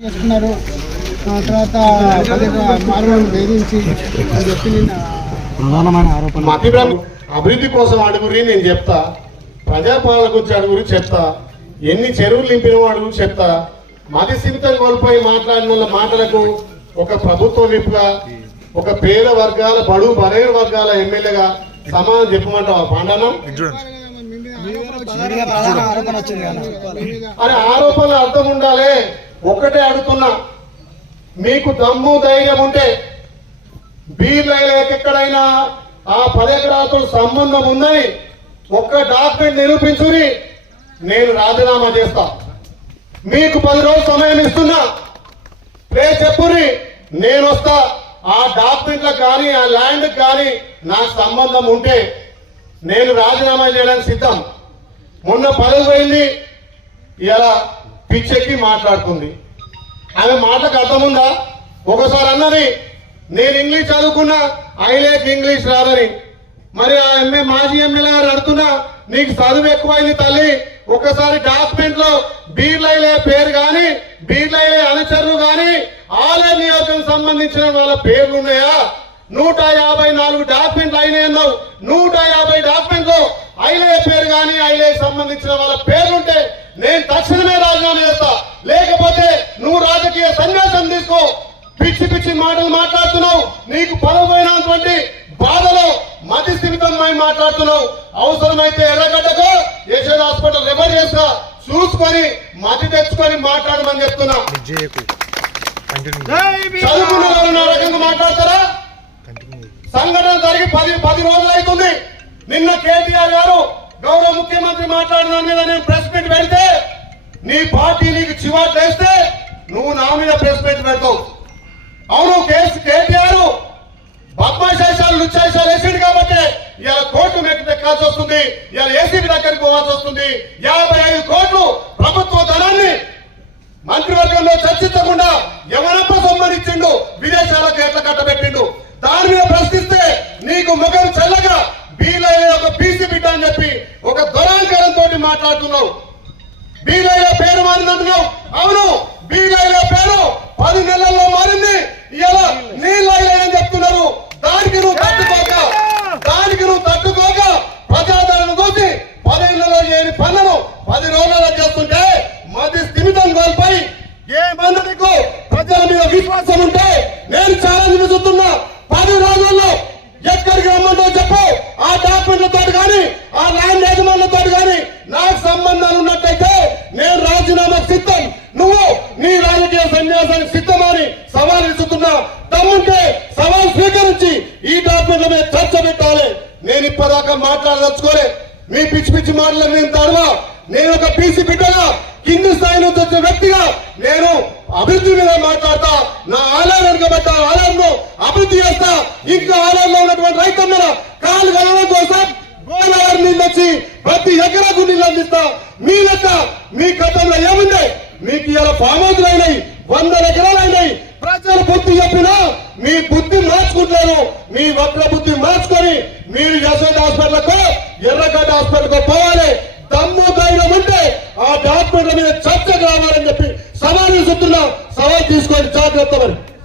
చేసుకున్నారు. తర్వాత మార్గం వేధించి అని చెప్పి నిన్న ప్రధానమైన ఆరోపణ మా అభిప్రాయం అభివృద్ధి కోసం అడుగురి నేను చెప్తా. ప్రజాపాలన గురించి అడుగురి చెప్తా. ఎన్ని చెరువులు నింపిన అడుగు చెప్తా. మది సీమితం కోల్పోయి మాట్లాడిన వాళ్ళ మాటలకు ఒక ప్రభుత్వ విప్గా ఒక పేద వర్గాల బడుగు బలైన వర్గాల ఎమ్మెల్యేగా సమాధానం చెప్పమంటావా పాండానం అని ఆరోపణలు అర్థం ఉండాలి. ఒకటే అడుగుతున్నా. మీకు దమ్ము ధైర్యం ఉంటే బీర్లైలకు ఎక్కడైనా ఆ పది ఎకరాలతో సంబంధం ఉందని ఒక్క డాక్యుమెంట్ నిరూపించుని నేను రాజీనామా చేస్తా. మీకు పది రోజులు సమయం ఇస్తున్నా. ప్లే చెప్పుని నేను వస్తా. ఆ డాక్యుమెంట్లకు కానీ ఆ ల్యాండ్ కానీ నాకు సంబంధం ఉంటే నేను రాజీనామా చేయడానికి సిద్ధం. మొన్న పదవి పోయింది. ఇలా పిచ్చెక్కి మాట్లాడుతుంది. ఆమె మాటకు అర్థం ఉందా ఒకసారి అన్నది నేను ఇంగ్లీష్ చదువుకున్నా ఐలేక్ ఇంగ్లీష్ రాదని. మరి ఆ ఎంఏ మాజీ ఎమ్మెల్యే గారు అడుతున్నా నీకు చదువు ఎక్కువైంది తల్లి ఒకసారి డాక్యుమెంట్లో బీర్లైలే పేరు గాని బీర్లైలే అనుచరులు గాని ఆలయ నియోజకం సంబంధించిన వాళ్ళ పేర్లు ఉన్నాయా? నూట యాభై నాలుగు డాక్యుమెంట్లు అయినాయి అన్నావు. నూట యాభై డాక్యుమెంట్లు ఐలే పేరు గాని ఐలే సంబంధించిన వాళ్ళ పేర్లుంటే నేను తక్షణమే రాజీనామా చేస్తా. లేకపోతే నువ్వు రాజకీయ సన్యాసం తీసుకో. పిచ్చి పిచ్చి మాటలు మాట్లాడుతున్నావు. నీకు పదవైనటువంటి బాధలో మతి స్థిమితమై మాట్లాడుతున్నావు. అవసరమైతే ఎర్రగడ్డకు యశోద హాస్పిటల్ రిఫర్ చేస్తా. చూసుకొని మతి తెచ్చుకొని మాట్లాడమని చెప్తున్నా. చదువుకున్న వాళ్ళు నా రకంగా మాట్లాడతారా? సంఘటన జరిగి పది పది రోజులు అవుతుంది నిన్న కేటీఆర్ గారు గౌరవ ముఖ్యమంత్రి మాట్లాడిన మీద నేను ప్రెస్ మీట్ పెడితే నీ పార్టీ నీకు చివాట్లు వేస్తే నువ్వు నా మీద ప్రెస్ మీట్ పెడతావు. అవును కేసు కేటీఆర్ బద్మాశాలు లుచ్చాశాలు వేసిండు కాబట్టి ఇలా కోర్టు మెట్టు ఎక్కాల్సి వస్తుంది. ఇలా ఏసీబీ దగ్గరికి పోవాల్సి వస్తుంది. యాభై మారినందుకు అవును. బీలైల పేరు పది నెలల్లో మారింది. ఇలా నీళ్ళని చెప్తున్నారు. దానికి నువ్వు తట్టుకోక దానికి నువ్వు తట్టుకోక ప్రజాదరణ చూసి పదేళ్ళలో చేయని పనులను పది రోజులలో చేస్తుంటే మది స్థిమితం కోల్పోయి ఏ మందికు ప్రజల మీద విశ్వాసం ఉంటే నేను ఛాలెంజ్ చూస్తున్నా. పది రోజుల్లో ఎక్కడికి రమ్మంటో చెప్పు ఆ డాక్యుమెంట్లతో కానీ ఆ ల్యాండ్ యజమానులతో కానీ నాకు సంబంధాలు ఉన్నట్టయితే నేను రాజీనామా సిద్ధం నువ్వు నీ రాజకీయ సన్యాసానికి సిద్ధమని సవాల్ ఇస్తున్నా దమ్ముంటే సవాల్ స్వీకరించి ఈ డాక్యుమెంట్ల మీద చర్చ పెట్టాలి. నేను ఇప్పటిదాకా మాట్లాడదలుచుకోలే. మీ పిచ్చి పిచ్చి మాటలు నేను తడవా? నేను ఒక పీసీ బిడ్డగా కింది స్థాయి నుంచి వచ్చిన వ్యక్తిగా నేను అభివృద్ధి మీద మాట్లాడతా. నా ఆలయం వెనుకబెట్ట ఆలయంలో అభివృద్ధి చేస్తా. ఇంకా ఆలయంలో ఉన్నటువంటి రైతన్న కాలు కలవడం కోసం గోదావరి నీళ్ళు వచ్చి ప్రతి ఎకరాకు నీళ్ళు అందిస్తా. మీ లెక్క మీ గతంలో ఏముంది మీకు ఇలా ఫామ్ హౌస్లు అయినాయి వందల ఎకరాలు అయినాయి ప్రజలు బుద్ధి చెప్పినా మీ బుద్ధి మార్చుకుంటారు మీ వక్ర బుద్ధి మార్చుకొని మీరు యశోద్ హాస్పిటల్కు ఎర్రగడ్డ హాస్పిటల్కు పోవాలి. దమ్ము ధైర్యం ఉంటే ఆ డాక్టర్ల మీద చర్చకు రావాలని చెప్పి సవాలు చూస్తున్నాం సవాల్ తీసుకొని జాగ్రత్త మరి.